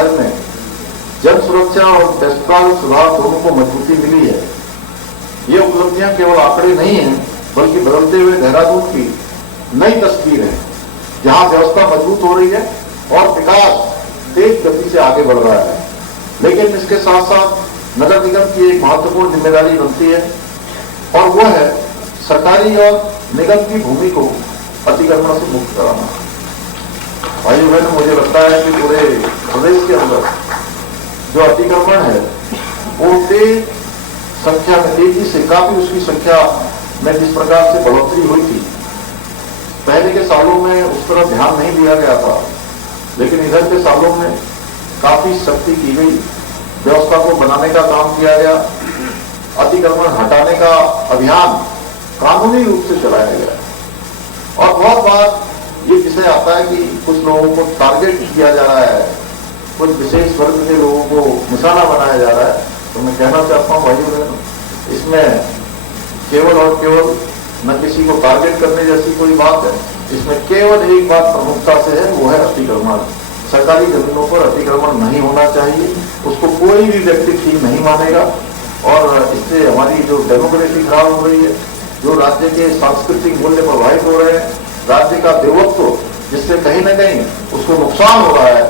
शहर में जन सुरक्षा और पेस्टल सुधार दोनों को मजबूती मिली है। ये उपलब्धियां केवल आंकड़े नहीं हैं, बल्कि बदलते हुए देहरादून की नई तस्वीर है, जहां व्यवस्था मजबूत हो रही है और विकास तेज गति से आगे बढ़ रहा है। लेकिन इसके साथ साथ नगर निगम की एक महत्वपूर्ण जिम्मेदारी बनती है, और वह है सरकारी और निगम की भूमि को अतिक्रमण से मुक्त कराना। भाई बहन, मुझे लगता है कि पूरे प्रदेश के अंदर जो अतिक्रमण है वो तेज संख्या में, तेजी से काफी उसकी संख्या में जिस प्रकार से बढ़ोतरी हुई थी, पहले के सालों में उस तरह ध्यान नहीं दिया गया था, लेकिन इधर के सालों में काफी सख्ती की गई, व्यवस्था को बनाने का काम किया गया, अतिक्रमण हटाने का अभियान कानूनी रूप से चलाया गया। और बहुत बार ये विषय आता है कि कुछ लोगों को टारगेट किया जा रहा है, कुछ विशेष वर्ग के लोगों को निशाना बनाया जा रहा है। तो मैं कहना चाहता हूं भाइयों बहनों, इसमें केवल और केवल न किसी को टारगेट करने जैसी कोई बात है, इसमें केवल एक बात प्रमुखता से है, वो है अतिक्रमण। सरकारी जमीनों पर अतिक्रमण नहीं होना चाहिए, उसको कोई भी व्यक्ति ठीक नहीं मानेगा, और इससे हमारी जो डेमोक्रेसी खराब हो रही है, जो राज्य के सांस्कृतिक मूल्य प्रभावित हो रहे हैं, राज्य का देवत्व जिससे कहीं न कहीं उसको नुकसान हो रहा है,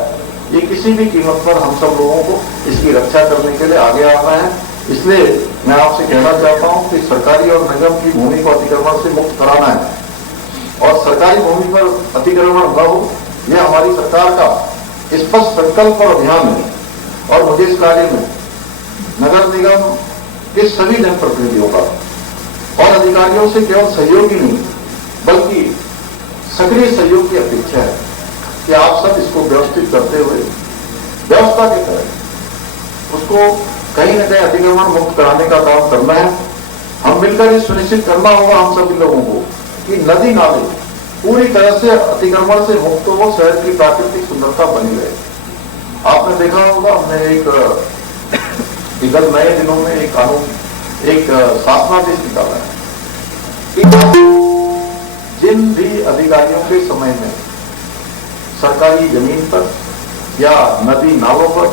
ये किसी भी कीमत पर हम सब लोगों को इसकी रक्षा करने के लिए आगे आना है। इसलिए मैं आपसे कहना चाहता हूं कि सरकारी और निगम की भूमि को अतिक्रमण से मुक्त कराना है, और सरकारी भूमि पर अतिक्रमण न हो, यह हमारी सरकार का स्पष्ट संकल्प और अभियान है। और मुझे इस कार्य में नगर निगम के सभी जनप्रतिनिधियों का और अधिकारियों से केवल सहयोग ही नहीं, बल्कि सक्रिय सहयोग की अपेक्षा है कि आप सब इसको व्यवस्थित करते हुए व्यवस्था के तहत उसको कहीं न कहीं अतिक्रमण मुक्त कराने का काम करना है। हम मिलकर ये सुनिश्चित करना होगा हम सभी लोगों को कि नदी नाले पूरी तरह से अतिक्रमण से मुक्त हो, शहर की प्राकृतिक सुंदरता बनी रहे। आपने देखा होगा, हमने एक नए दिनों में एक कानून, एक शासनादेश निकाला है कि जिन भी अधिकारियों के समय में सरकारी जमीन पर या नदी नालों पर,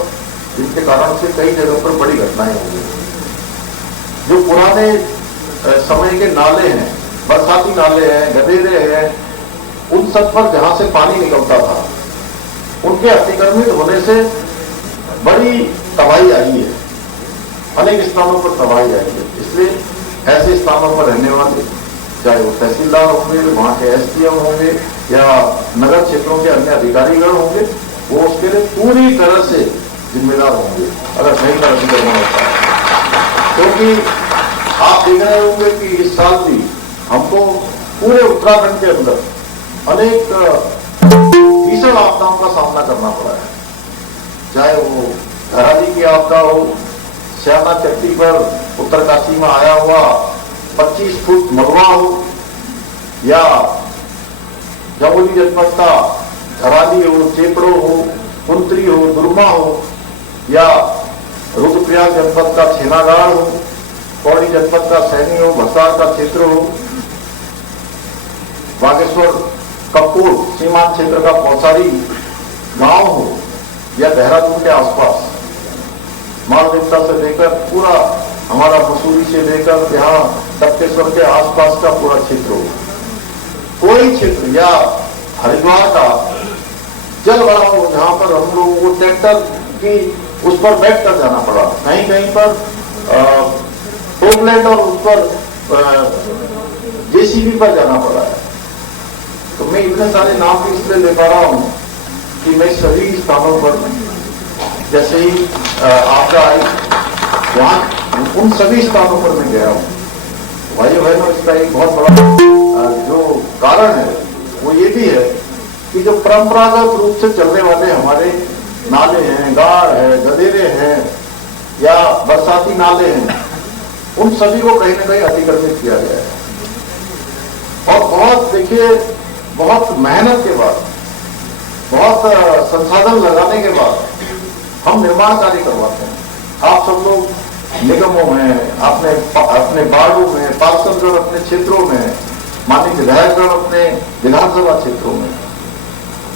जिनके कारण से कई जगहों पर बड़ी घटनाएं हुई, जो पुराने समय के नाले हैं, बरसाती नाले हैं, गदेरे हैं, उन सब पर जहां से पानी निकलता था, उनके अतिक्रमित होने से बड़ी तबाही आई है, अनेक स्थानों पर तबाही आई है। इसलिए ऐसे स्थानों पर रहने वाले, चाहे वो तहसीलदार होंगे, वहां के एसडीएम होंगे या नगर क्षेत्रों के अन्य अधिकारीगण होंगे, वो उसके लिए पूरी तरह से जिम्मेदार होंगे अगर सही का अतिक्रमण होता है। क्योंकि आप देख रहे होंगे कि इस साल भी हमको पूरे उत्तराखंड के अंदर अनेक भीषण आपदाओं का सामना करना पड़ा है, चाहे वो धराली की आपदा हो, श्यामा चट्टी पर उत्तरकाशी में आया हुआ 25 फुट मलबा हो, या जमुई जनपद का धराली हो, चेपड़ो हो, कुंतरी हो, दुर्मा हो, या रुद्रप्रयाग जनपद का छेनागाड़ हो, पौड़ी जनपद का सैनी हो, भसार का क्षेत्र हो, बागेश्वर कपूर सीमांत क्षेत्र का पौसारी गांव हो, या देहरादून के आसपास मालदेवता से लेकर पूरा हमारा मसूरी से लेकर यहाँ तप्तेश्वर के आसपास का पूरा क्षेत्र हो, कोई क्षेत्र, या हरिद्वार का जल भरा हो जहां पर हम लोगों को ट्रैक्टर की उस पर बैठ कर जाना पड़ा, कहीं कहीं पर टोपलेट और उस पर जेसीबी पर जाना पड़ा है। तो मैं इतने सारे नाम भी इसलिए ले पा रहा हूं कि मैं सभी स्थानों पर जैसे ही आपदा आई, वहां उन सभी स्थानों पर मैं गया हूं। भाइयों बहनों, इसका एक बहुत बड़ा जो कारण है वो ये भी है कि जो परंपरागत रूप से चलने वाले हमारे नाले हैं, गाड़ है, गदेरे हैं या बरसाती नाले हैं, उन सभी को कहीं न कहीं अतिक्रमित किया गया है। और बहुत देखिए, बहुत मेहनत के बाद, बहुत संसाधन लगाने के बाद हम निर्माण कार्य करवाते हैं। आप सब लोग निगमों में, अपने वार्डों में, पार्षदगण अपने क्षेत्रों में, माननीय विधायकगण अपने विधानसभा क्षेत्रों में,